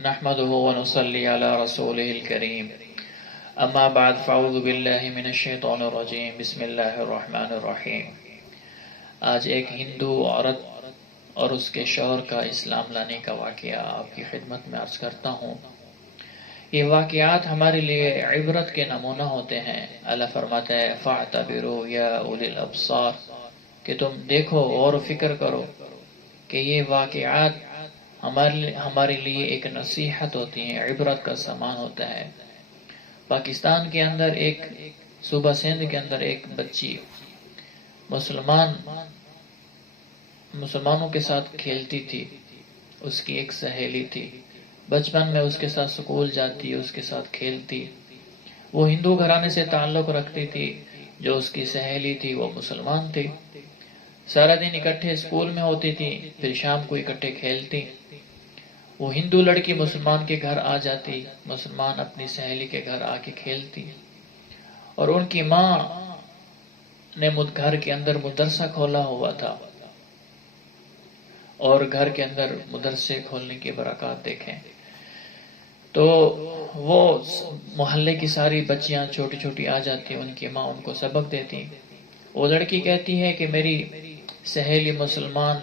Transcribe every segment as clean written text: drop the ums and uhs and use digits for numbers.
نحمده ونصلي على رسوله الكريم اما بعد فاعوذ باللہ من الشیطان الرجیم بسم اللہ الرحمن الرحیم۔ آج ایک ہندو عورت اور اس کے شوہر کا اسلام لانے کا واقعہ آپ کی خدمت میں عرض کرتا ہوں۔ یہ واقعات ہمارے لیے عبرت کے نمونہ ہوتے ہیں۔ اللہ فرماتا ہے فاعتبروا یا اولی الابصار، کہ تم دیکھو اور فکر کرو کہ یہ واقعات ہمارے لیے ایک نصیحت ہوتی ہیں، عبرت کا سامان ہوتا ہے۔ پاکستان کے اندر ایک صوبہ سندھ کے اندر ایک بچی مسلمانوں کے ساتھ کھیلتی تھی۔ اس کی ایک سہیلی تھی، بچپن میں اس کے ساتھ سکول جاتی، اس کے ساتھ کھیلتی۔ وہ ہندو گھرانے سے تعلق رکھتی تھی، جو اس کی سہیلی تھی وہ مسلمان تھی۔ سارا دن اکٹھے اسکول میں ہوتی تھی، پھر شام کو اکٹھے کھیلتی۔ وہ ہندو لڑکی مسلمان کے گھر آ جاتی، مسلمان اپنی سہیلی کے گھر آ کے کھیلتی، اور ان کی ماں نے گھر کے اندر مدرسہ کھولا ہوا تھا، اور گھر کے اندر مدرسے کھولنے کی برکات دیکھیں تو وہ محلے کی ساری بچیاں چھوٹی چھوٹی آ جاتی، ان کی ماں ان کو سبق دیتی۔ وہ لڑکی کہتی ہے کہ میری سہیلی مسلمان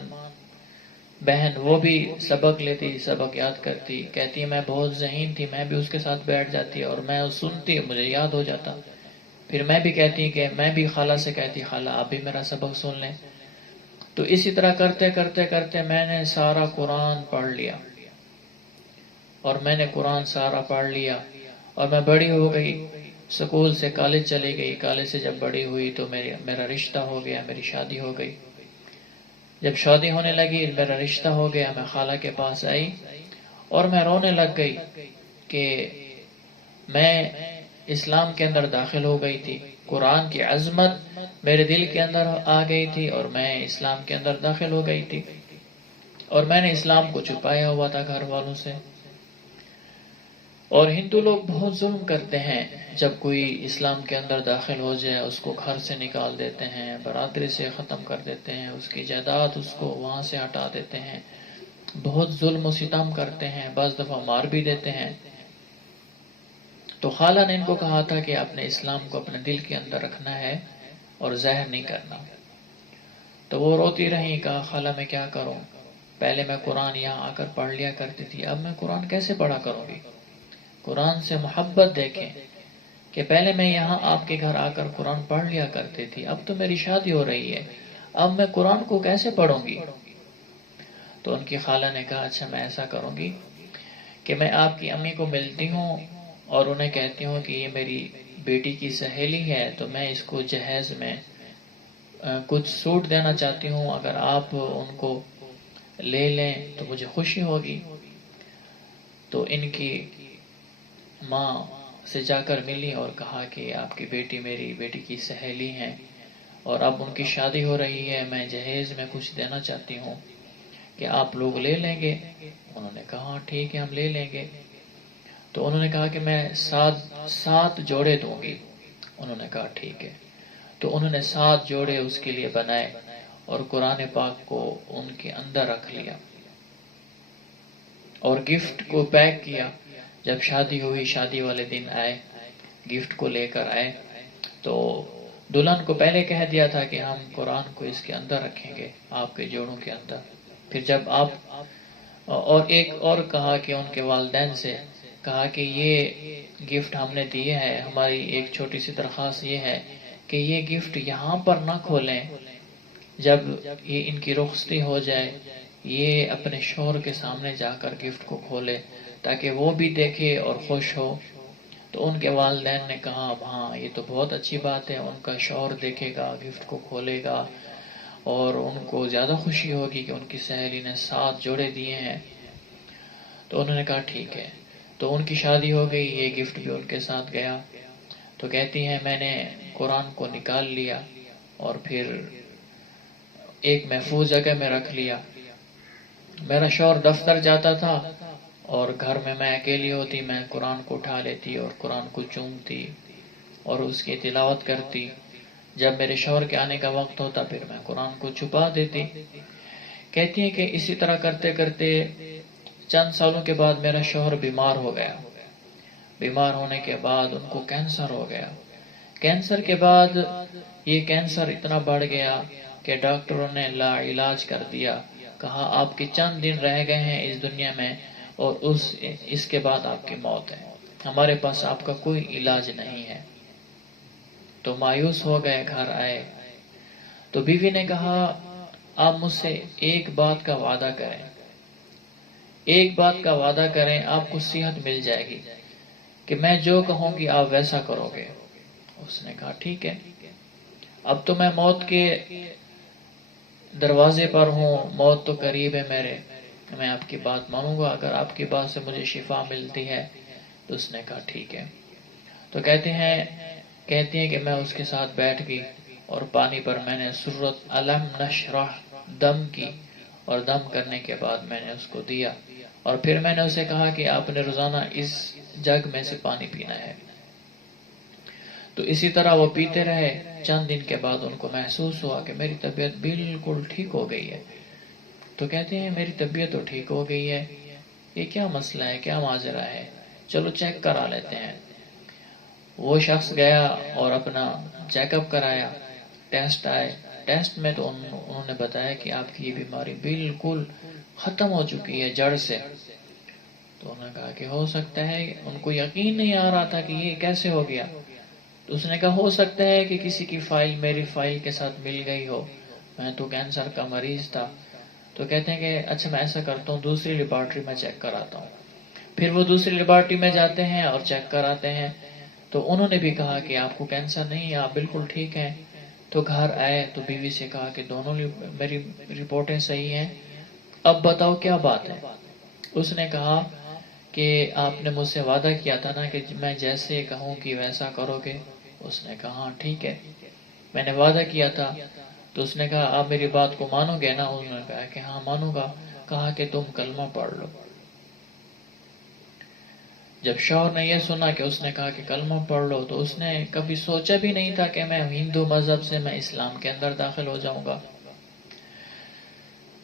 بہن وہ بھی سبق لیتی، سبق یاد کرتی، کہتی میں بہت ذہین تھی، میں بھی اس کے ساتھ بیٹھ جاتی اور میں سنتی، مجھے یاد ہو جاتا۔ پھر میں بھی کہتی کہ میں بھی خالہ سے کہتی خالہ آپ بھی میرا سبق سن لیں۔ تو اسی طرح کرتے کرتے کرتے میں نے سارا قرآن پڑھ لیا، اور میں نے قرآن سارا پڑھ لیا، اور میں بڑی ہو گئی، سکول سے کالج چلی گئی، کالج سے جب بڑی ہوئی تو میرا رشتہ ہو گیا، میری شادی ہو گئی۔ جب شادی ہونے لگی، میرا رشتہ ہو گیا، میں خالہ کے پاس آئی اور میں رونے لگ گئی کہ میں اسلام کے اندر داخل ہو گئی تھی، قرآن کی عظمت میرے دل کے اندر آ گئی تھی اور میں اسلام کے اندر داخل ہو گئی تھی، اور میں نے اسلام کو چھپایا ہوا تھا گھر والوں سے۔ اور ہندو لوگ بہت ظلم کرتے ہیں، جب کوئی اسلام کے اندر داخل ہو جائے اس کو گھر سے نکال دیتے ہیں، برادری سے ختم کر دیتے ہیں، اس کی جائیداد اس کو وہاں سے ہٹا دیتے ہیں، بہت ظلم و ستم کرتے ہیں، بعض دفعہ مار بھی دیتے ہیں۔ تو خالہ نے ان کو کہا تھا کہ اپنے اسلام کو اپنے دل کے اندر رکھنا ہے اور ظاہر نہیں کرنا۔ تو وہ روتی رہیں، کہا خالہ میں کیا کروں، پہلے میں قرآن یہاں آ کر پڑھ لیا کرتی تھی، اب میں قرآن کیسے پڑھا کروں گی؟ قرآن سے محبت دیکھیں کہ پہلے میں یہاں آپ کے گھر آ کر قرآن پڑھ لیا کرتی تھی، اب تو میری شادی ہو رہی ہے، اب میں قرآن کو کیسے پڑھوں گی؟ تو ان کی خالہ نے کہا اچھا میں ایسا کروں گی کہ میں آپ کی امی کو ملتی ہوں اور انہیں کہتی ہوں کہ یہ میری بیٹی کی سہیلی ہے، تو میں اس کو جہیز میں کچھ سوٹ دینا چاہتی ہوں، اگر آپ ان کو لے لیں تو مجھے خوشی ہوگی۔ تو ان کی ماں سے جا کر ملی اور کہا کہ آپ کی بیٹی میری بیٹی کی سہیلی ہیں، اور اب ان کی شادی ہو رہی ہے، میں جہیز میں کچھ دینا چاہتی ہوں کہ آپ لوگ لے لیں گے؟ انہوں نے کہا ٹھیک ہے ہم لے لیں گے۔ تو انہوں نے کہا کہ میں سات جوڑے دوں گی۔ انہوں نے کہا ٹھیک ہے۔ تو انہوں نے 7 جوڑے اس کے لیے بنائے اور قرآن پاک کو ان کے اندر رکھ لیا اور گفٹ کو پیک کیا۔ جب شادی ہوئی، شادی والے دن آئے، گفٹ کو لے کر آئے، تو دلہن کو پہلے کہہ دیا تھا کہ ہم قرآن کو اس کے اندر رکھیں گے، آپ کے جوڑوں کے اندر۔ پھر جب آپ اور ایک اور کہا کہ ان کے والدین سے کہا کہ یہ گفٹ ہم نے دیے ہے، ہماری ایک چھوٹی سی درخواست یہ ہے کہ یہ گفٹ یہاں پر نہ کھولیں، جب یہ ان کی رخصتی ہو جائے یہ اپنے شوہر کے سامنے جا کر گفٹ کو کھولے تاکہ وہ بھی دیکھے اور خوش ہو۔ تو ان کے والدین نے کہا ہاں یہ تو بہت اچھی بات ہے، ان کا شوہر دیکھے گا، گفٹ کو کھولے گا اور ان کو زیادہ خوشی ہوگی کہ ان کی سہیلی نے 7 جوڑے دیے ہیں۔ تو انہوں نے کہا ٹھیک ہے۔ تو ان کی شادی ہو گئی، یہ گفٹ بھی ان کے ساتھ گیا۔ تو کہتی ہیں میں نے قرآن کو نکال لیا اور پھر ایک محفوظ جگہ میں رکھ لیا۔ میرا شوہر دفتر جاتا تھا اور گھر میں اکیلی ہوتی، میں قرآن کو اٹھا لیتی اور قرآن کو چومتی اور اس کی تلاوت کرتی۔ جب میرے شوہر کے آنے کا وقت ہوتا پھر میں قرآن کو چھپا دیتی۔ کہتی ہیں کہ اسی طرح کرتے کرتے چند سالوں کے بعد میرا شوہر بیمار ہو گیا. بیمار ہونے کے بعد ان کو کینسر ہو گیا. کینسر کے بعد یہ کینسر اتنا بڑھ گیا کہ ڈاکٹروں نے لا علاج کر دیا. کہا آپ کے چند دن رہ گئے ہیں اس دنیا میں اور اس کے بعد آپ کی موت ہے. ہمارے پاس آپ کا کوئی علاج نہیں ہے. تو مایوس ہو گئے، گھر آئے. تو بیوی نے کہا آپ مجھ سے ایک بات کا وعدہ کریں، ایک بات کا وعدہ کریں، آپ کو صحت مل جائے گی کہ میں جو کہوں گی آپ ویسا کرو گے. اس نے کہا ٹھیک ہے. اب تو میں موت کے دروازے پر ہوں، موت تو قریب ہے میرے، میں آپ کی بات مانوں گا اگر آپ کی بات سے مجھے شفا ملتی ہے. تو اس نے کہا ٹھیک ہے. تو کہتی ہیں کہ میں اس کے ساتھ بیٹھ گئی اور پانی پر میں نے سورۃ الم نشرح دم کی، اور دم کرنے کے بعد میں نے اس کو دیا، اور پھر میں نے اسے کہا کہ آپ نے روزانہ اس جگ میں سے پانی پینا ہے. تو اسی طرح وہ پیتے رہے. چند دن کے بعد ان کو محسوس ہوا کہ میری طبیعت بالکل ٹھیک ہو گئی ہے. تو کہتے ہیں میری طبیعت تو ٹھیک ہو گئی ہے، یہ کیا مسئلہ ہے، کیا ماجرا ہے، چلو چیک کرا لیتے ہیں. وہ شخص گیا اور اپنا چیک اپ کرایا. ٹیسٹ آئے. ٹیسٹ میں تو انہوں نے بتایا کہ آپ کی یہ بیماری بالکل ختم ہو چکی ہے جڑ سے. تو انہوں نے کہا کہ ہو سکتا ہے، ان کو یقین نہیں آ رہا تھا کہ یہ کیسے ہو گیا. تو اس نے کہا ہو سکتا ہے کہ کسی کی فائل میری فائل کے ساتھ مل گئی ہو، میں تو کینسر کا مریض تھا. تو کہتے ہیں کہ اچھا میں ایسا کرتا ہوں دوسری لیبارٹری میں چیک کراتا ہوں. پھر وہ دوسری لیبارٹری میں جاتے ہیں اور چیک کراتے ہیں. تو انہوں نے بھی کہا کہ آپ کو کینسر نہیں ہے، آپ بالکل ٹھیک ہیں. تو گھر آئے تو بیوی سے کہا کہ دونوں میری رپورٹیں صحیح ہیں، اب بتاؤ کیا بات ہے. اس نے کہا کہ آپ نے مجھ سے وعدہ کیا تھا نا کہ میں جیسے کہوں کہ ویسا کرو گے. اس نے کہا ہاں ٹھیک ہے، میں نے وعدہ کیا تھا. تو اس نے کہا آپ میری بات کو مانو گے نا. انہوں نے کہا کہ ہاں مانوں گا. کہا کہ تم کلمہ پڑھ لو. جب شوہر نے یہ سنا کہ اس نے کہا کہ کلمہ پڑھ لو، تو اس نے کبھی سوچا بھی نہیں تھا کہ میں ہندو مذہب سے میں اسلام کے اندر داخل ہو جاؤں گا.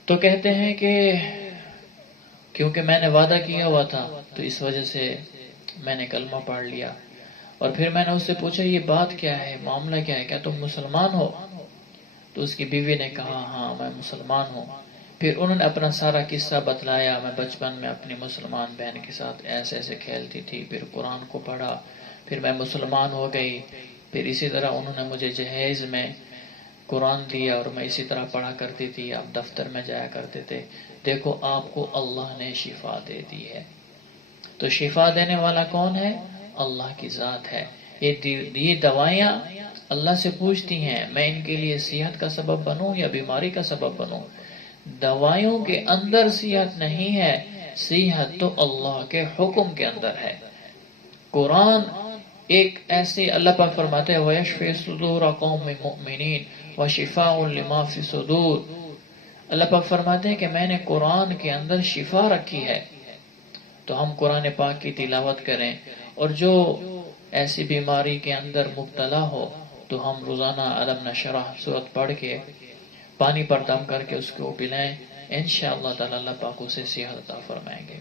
تو کہتے ہیں کہ کیونکہ میں نے وعدہ کیا ہوا تھا تو اس وجہ سے میں نے کلمہ پڑھ لیا. اور پھر میں نے اس سے پوچھا یہ بات کیا ہے، معاملہ کیا ہے، کیا تم مسلمان ہو؟ تو اس کی بیوی نے کہا ہاں میں مسلمان ہوں. پھر انہوں نے اپنا سارا قصہ بتلایا. میں بچپن میں اپنی مسلمان بہن کے ساتھ ایسے ایسے کھیلتی تھی، پھر قرآن کو پڑھا، پھر میں مسلمان ہو گئی. پھر اسی طرح انہوں نے مجھے جہیز میں قرآن دیا اور میں اسی طرح پڑھا کرتی تھی. آپ دفتر میں جایا کرتے تھے. دیکھو آپ کو اللہ نے شفا دے دی ہے. تو شفا دینے والا کون ہے؟ اللہ کی ذات ہے. یہ دوائیاں اللہ سے پوچھتی ہیں میں ان کے لیے صحت کا سبب بنوں یا بیماری کا سبب بنوں. دوائیوں کے اندر صحت نہیں ہے، صحت تو اللہ کے حکم کے اندر ہے. قرآن ایک ایسے اللہ پاک فرماتے ہیں وَيَشْفِي صُدُورَ قَوْمٍ مُؤْمِنِينَ وَشِفَاءٌ لِمَا فِي الصُّدُورِ. اللہ پاک فرماتے ہیں کہ میں نے قرآن کے اندر شفا رکھی ہے. تو ہم قرآن پاک کی تلاوت کریں، اور جو ایسی بیماری کے اندر مبتلا ہو تو ہم روزانہ الم نشرح سورت پڑھ کے پانی پر دم کر کے اس کو پلائیں. انشاءاللہ تعالی اللہ پاک اسے صحت عطا فرمائیں گے.